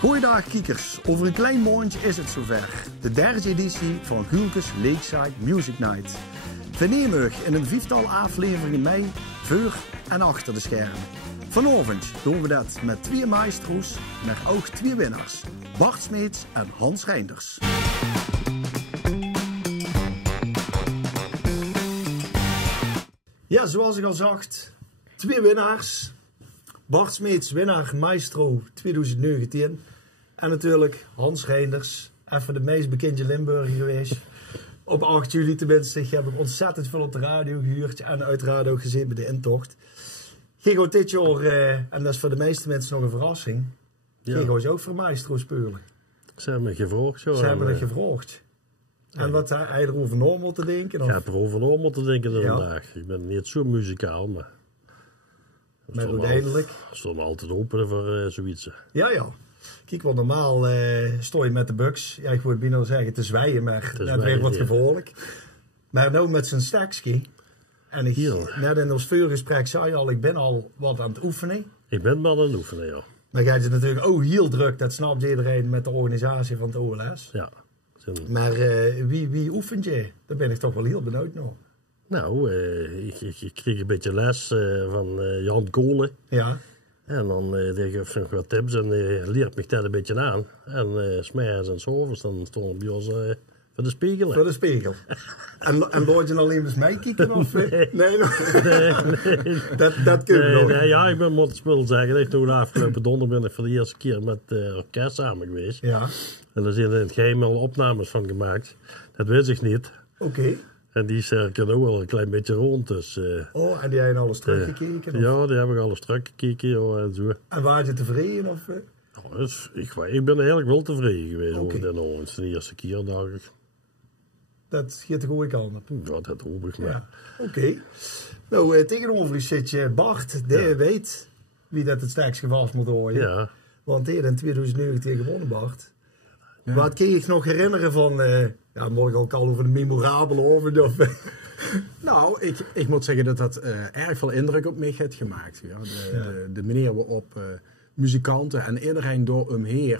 Goeiedag kiekers, over een klein maandje is het zover. De derde editie van Gulkes Lakeside Music Night. We nemen u in een 5-tal afleveringen mee, voor en achter de schermen. Vanavond doen we dat met 2 maestro's, maar ook 2 winnaars. Bart Smeets en Hans Reinders. Ja, zoals ik al zag, 2 winnaars. Bart Smeets, winnaar Maestro 2019. En natuurlijk Hans Reinders, even de meest bekende Limburger geweest. Op 8 juli tenminste. Ik heb hem ontzettend veel op de radio gehuurd en uiteraard ook gezien bij de intocht. Gigo dit jaar, en dat is voor de meeste mensen nog een verrassing. Ja. Gigo is ook voor Maestro spelen. Ze hebben me gevraagd. Zo, ze hebben het gevraagd. En ja. Wat hij erover na moeten denken? Of? Ik heb erover na moeten denken vandaag. Ik ben niet zo muzikaal, maar... Maar uiteindelijk... We stonden altijd open voor zoiets. Ja. Kijk, want normaal sto je met de Bucks. Ja, ik wil bijna zeggen te zwijgen, maar dat weer wat gevaarlijk. Maar nou met zijn stekski. En ik, net in ons vuurgesprek zei je al, ik ben al wat aan het oefenen. Ik ben wel aan het oefenen, ja. Dan gaat het natuurlijk heel druk, dat snapt iedereen met de organisatie van het OLS. Ja. Maar wie oefent je? Daar ben ik toch wel heel benieuwd naar. Nou, ik kreeg een beetje les van Jan Kolen. Ja. En dan kreeg ik wat tips en leert me dat een beetje aan. En smijers en s'avonds, dan stonden bij ons voor de spiegel. Voor de spiegel. en laat je alleen eens meekijken? Of? Nee. Dat kun je nog. Nee, ja, ik ben moet spul zeggen. Toen de afgelopen donderdag ben ik voor de eerste keer met orkest samen geweest. Ja. En daar zijn in het geheim al opnames van gemaakt. Dat wist ik niet. Oké. En die cirkelen ook wel een klein beetje rond. Dus, en die hebben alles teruggekeken? Ja, die heb ik alles teruggekeken en zo. En waar je tevreden? Of? Nou, ik ben eigenlijk wel tevreden geweest over de avond. Het is de eerste keer, dacht ik. Dat gaat de goede kant op. Ja, dat hoop ik maar. Ja. Oké. Nou, tegenover u zit je Bart. Die weet wie dat het sterkst gevast moet worden. Ja. Want hij in 2019 gewonnen, Bart. Ja. Wat kun je je nog herinneren van... morgen ook al over de memorabele avond. Nou, ik moet zeggen dat dat erg veel indruk op mij heeft gemaakt. Ja. De manier waarop muzikanten en iedereen door hem heen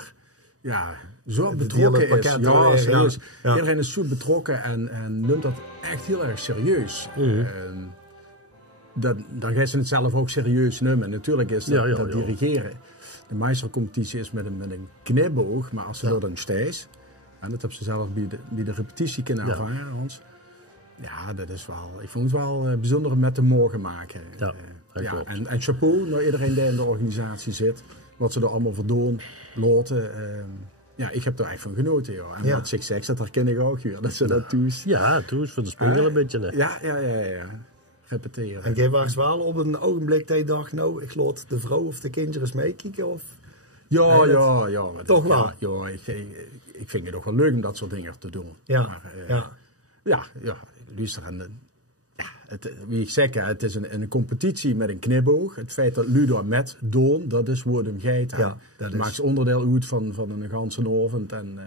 zo betrokken is. Ja, serieus. Ja. Iedereen is zo betrokken en neemt dat echt heel erg serieus. Dan gaan ze het zelf ook serieus nemen. Natuurlijk is dat dirigeren. De meestercompetitie is met een knipoog, maar als ze dat dan steeds... En dat hebben ze zelf bij de repetitie kunnen ervaren, Hans. Ja, dat is wel... Ik vond het wel bijzonder met de morgen maken. En chapeau naar iedereen die in de organisatie zit. Wat ze er allemaal voor doen, laten. Ik heb er echt van genoten, joh. En wat ik zeg, dat herken ik ook weer. Dat ze dat toes. Ja, toes voor de spiegel een beetje. Hè. Ja. Repeteren. En jij was wel op een ogenblik dat je dacht, nou, ik laat de vrouw of de kinderen eens meekijken, of... Ja. Toch wel? Ja, ik vind het ook wel leuk om dat soort dingen te doen. Ja. Luister aan wie ik zeg, het is een competitie met een knipoog. Het feit dat Ludo met doen, dat is waar hem gaat. Ja, dat maakt onderdeel uit van een ganse avond. En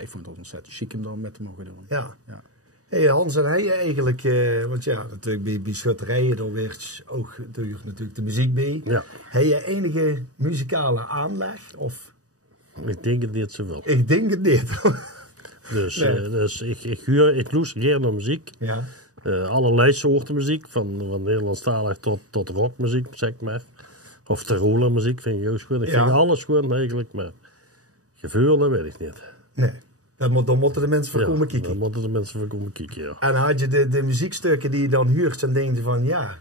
ik vond het ontzettend chic om dat met te mogen doen. Ja. Hey Hans, en heb je eigenlijk, want natuurlijk bij schutterijen, dan werd ook natuurlijk de muziek bij. Ja. Heb je enige muzikale aanleg? Of? Ik denk het niet zoveel. Ik denk het niet. Dus ik luister gerne naar muziek. Ja. Allerlei soorten muziek, van Nederlandstalig tot rockmuziek, zeg maar. Of Tiroler muziek vind ik ook goed. Ik vind alles goed eigenlijk, maar gevoel, weet ik niet. Nee. Dan moeten de mensen voor komen kijken. Dan moeten de mensen voor komen kijken, ja. En had je de muziekstukken die je dan huurt, dan denk je van Ja,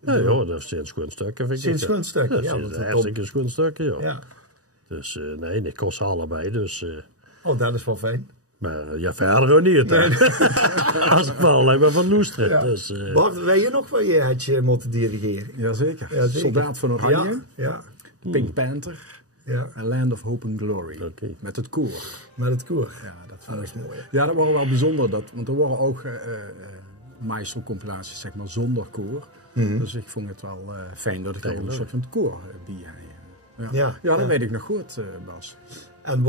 dat zijn schoon stukken, vind ik. Zijn schoon stukken, ja. Dat zijn hartstikke schoon stukken, ja. Dus ik kost ze allebei, dus... dat is wel fijn. Maar verder ook niet. Nee. Als ik wel alleen maar van loesteren. Ja. Dus, Bart, weet je nog wat je had je moeten dirigeren? Jazeker. Soldaat van Oranje. Ja. Pink Panther. Ja. A Land of Hope and Glory. Okay. Met het koor. Met het koor. Ja, dat is mooi. Ja, dat was wel bijzonder. Want er waren ook maestro-compilaties, zeg maar, zonder koor. Dus ik vond het wel fijn dat ik al een soort van het koor bij dat weet ik nog goed, Bas. En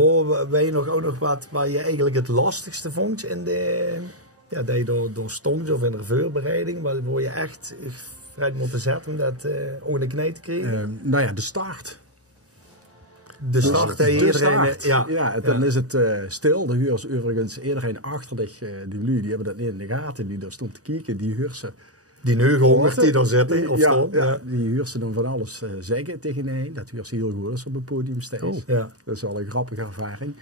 weet je ook nog wat waar je eigenlijk het lastigste vond in de... dat je door stond of in de voorbereiding, waar je echt vrij moeten zetten om dat onder de knie te krijgen? De start. De start, iedereen... Ja, dan is het stil. De huurs overigens iedereen achter die lui, die hebben dat niet in de gaten. Die daar stond te kijken, die huursen. Die neugehonderd die daar zitten. Of die huursen dan van alles zeggen tegen mij. Dat huursen heel goed als op een podium staat. Dat is wel een grappige ervaring.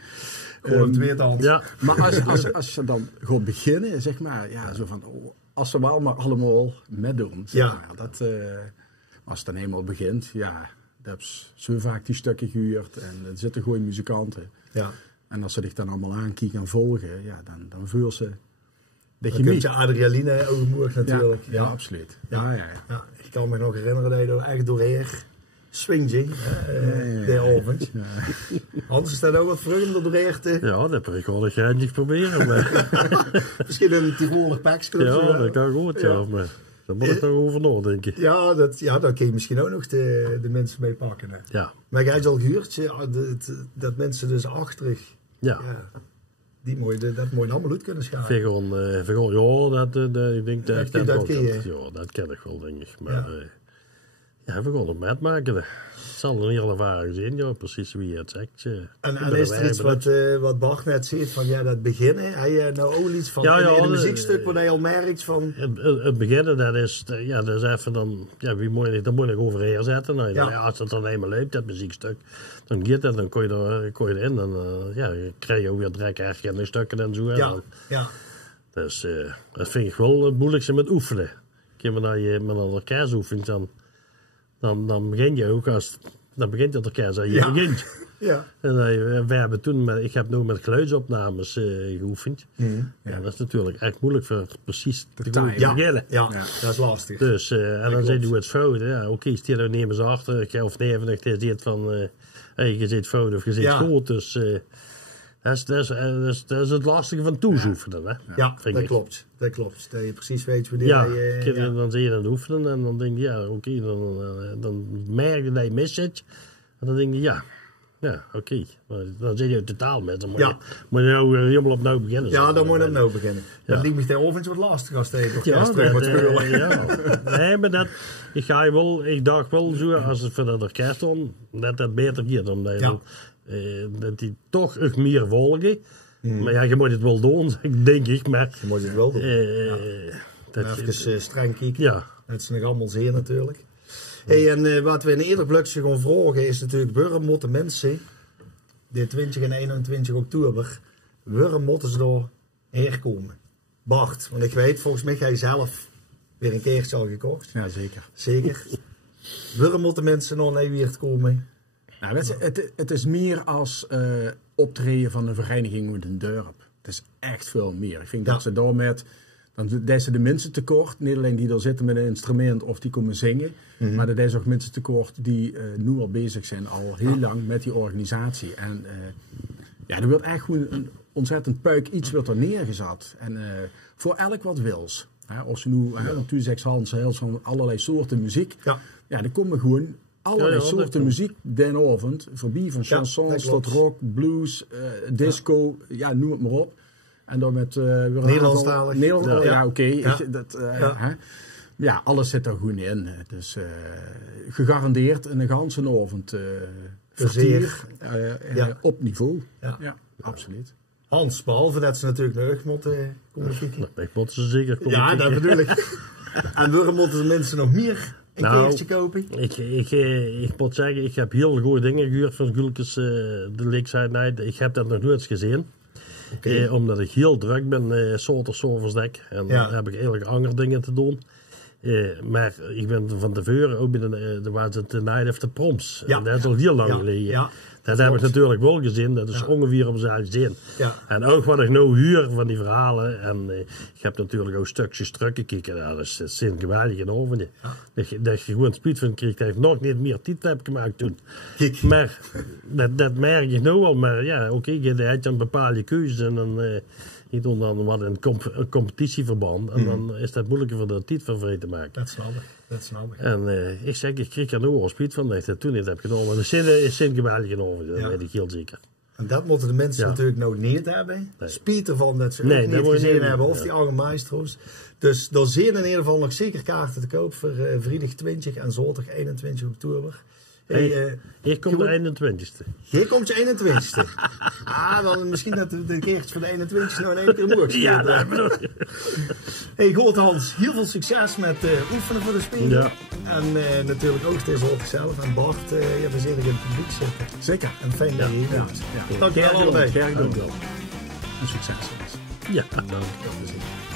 Gewoon het weertand. Ja. Maar als je dan gaat beginnen, zeg maar, zo van, als ze wel maar allemaal meedoen. Als het dan eenmaal begint, dat heb je zo vaak die stukken gehuurd en er zitten gewoon muzikanten. Ja. En als ze zich dan allemaal aankijken en volgen, dan voel ze dat je niet. Je adrenaline overmoedig natuurlijk. Ja, absoluut. Ja. Ik kan me nog herinneren dat je er echt doorheen swinging, de avond. Ja. Hans, is dat ook wat vreugde om doorheen te... Ja, dat heb ik wel een geintje proberen. Maar... Misschien een Tiroler Pax-club. Ja, dat kan goed, maar... Daar moet ik nog over nadenken. Ja, daar kun je misschien ook nog de mensen mee pakken. Hè. Ja. Maar jij hebt al gehuurd, dat mensen dus achterig... dat moet je allemaal uit kunnen schalen. Ik denk dat dat ken ik wel, denk ik. Maar we gaan het metmaken. Het zal een hele ervaring zijn, precies wie je het zegt. En is er iets wat Bart net zegt van dat beginnen? Heb je nou ook iets van in een muziekstuk waar je al merkt van... Het beginnen, dat is even dan... Ja, dat moet ik overheen zetten. Nou, als het dan eenmaal loopt, dat muziekstuk, dan gaat het, dan kon je erin. Dan krijg je ook weer direct herkende stukken en zo. Dus dat vind ik wel het moeilijkste met oefenen. Als je met een orkest oefent, dan begin je ook dan begint het orkest als je begint. Ja. En we hebben toen, ik heb nu met geluidsopnames geoefend. Dat is natuurlijk echt moeilijk voor precies te beginnen. Ja, dat is lastig. Dus, en dan zei je het fout. Oké, stel nou neem eens achter. Of nee, je zit van, je zit fout of je zit goed. Dus dat is het lastige van toezoefenen. Hè? Ja, dat klopt. Dat je precies weet wanneer je... Dan zie je dat oefenen en dan denk je, dan merk je dat je mist het. En dan denk je, oké. Maar dan zit je totaal met. Dan moet je nou helemaal opnieuw beginnen. Ja, dan moet je opnieuw beginnen. Dat lijkt me tegenover wat lastig als tegen Nee, maar ik dacht wel zo, als het voor dat orkest dan, dat beter gaat. Omdat je dat die toch echt meer volgen. Maar je moet het wel doen, denk ik. Maar, je moet het wel doen. Even streng kijken. Ja. Het is nog allemaal zeer natuurlijk. En wat we in eerder blokje gaan vragen is natuurlijk, waarom moeten mensen de 20 en 21 oktober, waarom moeten ze daar herkomen? Bart, want ik weet, volgens mij ga je zelf weer een keertje al gekocht. Ja, zeker. Waarom moeten mensen nog weer komen? Nou, het is meer als optreden van een vereniging met een dorp. Het is echt veel meer. Ik vind dat ze daarmee... Dan doen ze de mensen tekort. Niet alleen die er zitten met een instrument of die komen zingen. Maar dat is ook mensen tekort die nu al bezig zijn, al heel lang met die organisatie. En er wordt echt een ontzettend puik iets wordt er neergezet. En voor elk wat wils. Of ze nu, want u zegt Hans, van allerlei soorten muziek. Ja, er komen gewoon allerlei soorten muziek den avond voorbij. Van chansons tot rock, blues, disco, noem het maar op. En dan met... Nederlandstalig. Alles zit er goed in. Dus gegarandeerd een ganse avond vertier op niveau. Ja, absoluut. Hans, behalve dat ze natuurlijk naar Ugg moeten komen kijken. Moeten ze zeker komen kijken. Ja, dat bedoel ik. En waarom moeten de mensen nog meer een keertje kopen? Ik moet zeggen, ik heb heel goede dingen gehoord van Gulkes de Lakeside Night. Ik heb dat nog nooit gezien. Omdat ik heel druk ben, Soversdek. En dan heb ik eigenlijk andere dingen te doen. Maar ik ben van tevoren ook bij de Night of the Proms. En dat is al heel lang geleden. Ja. Dat heb ik natuurlijk wel gezien. Dat is ongeveer om ze gezien. Ja. En ook wat ik nou huur van die verhalen. En ik heb natuurlijk ook stukjes teruggekeken. Ja, dat is geweldig in over. Ja. Dat je gewoon spijt van kreeg. Dat ik nog niet meer tijd heb gemaakt toen. Kijk. Maar dat merk je nou al. Maar je hebt dan bepaalde keuzes. En dan je doet dan wat een competitieverband. En dan is dat moeilijker voor de tijd van vrij te maken. Dat snap ik. En ik zeg, ik kreeg er nu al spijt van dat ik dat toen niet heb gedaan. Maar de zin is geweldig in over. Dat weet ik heel zeker. En dat moeten de mensen natuurlijk nou niet hebben. Nee. Spijt ervan dat ze ook niet gezien hebben. Of die oude maestro's. Dus er zijn in ieder geval nog zeker kaarten te koop voor vrijdag 20 en zaterdag 21 oktober. Hier komt de 21ste. Hier komt je 21ste. Dan misschien dat de keertje van de 21ste nog in één keer moet. Ja, dat hebben we nog. Goed Hans, heel veel succes met oefenen voor de Spelen. Ja. En natuurlijk ook steeds over zelf. En Bart, je hebt zeker in het publiek zitten. Zeker. En fijn dat je hier bent. Dank je wel allebei. Graag gedaan. En succes. Ja, dank je.